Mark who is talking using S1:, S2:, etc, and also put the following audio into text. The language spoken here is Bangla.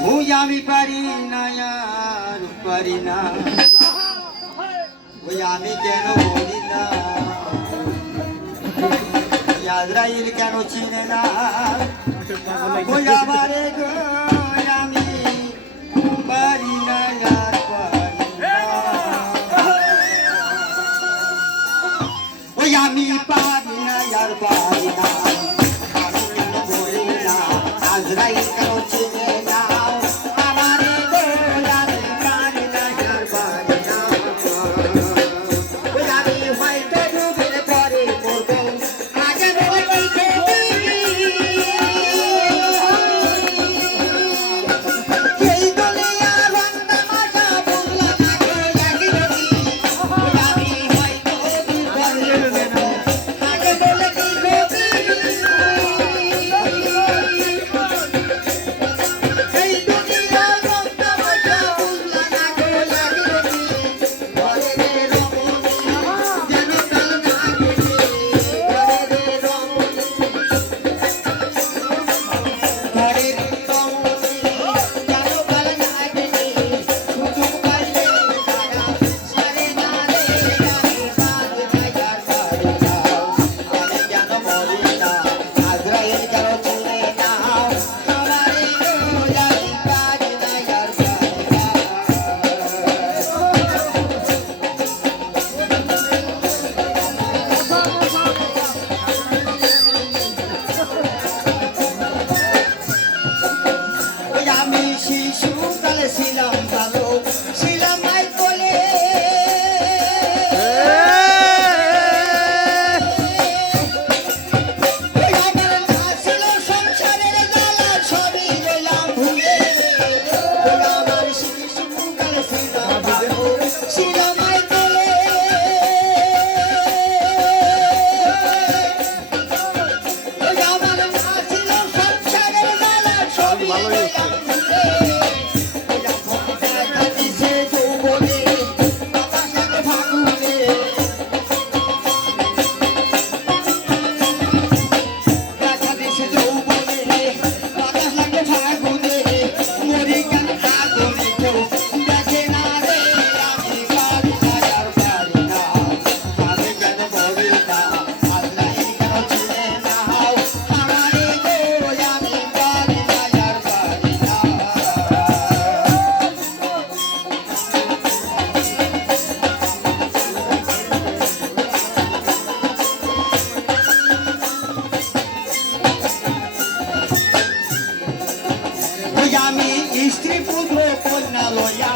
S1: মুই আমি পারি না আর পারি না ওই আমি কেন বলি না আজরাইল কেন চিনে না ওই আমারে গো আমি পারি না আর পারি না ওই আমি পারি না আর পারি না আমি স্ত্রী পুত্র কন্যা লইয়া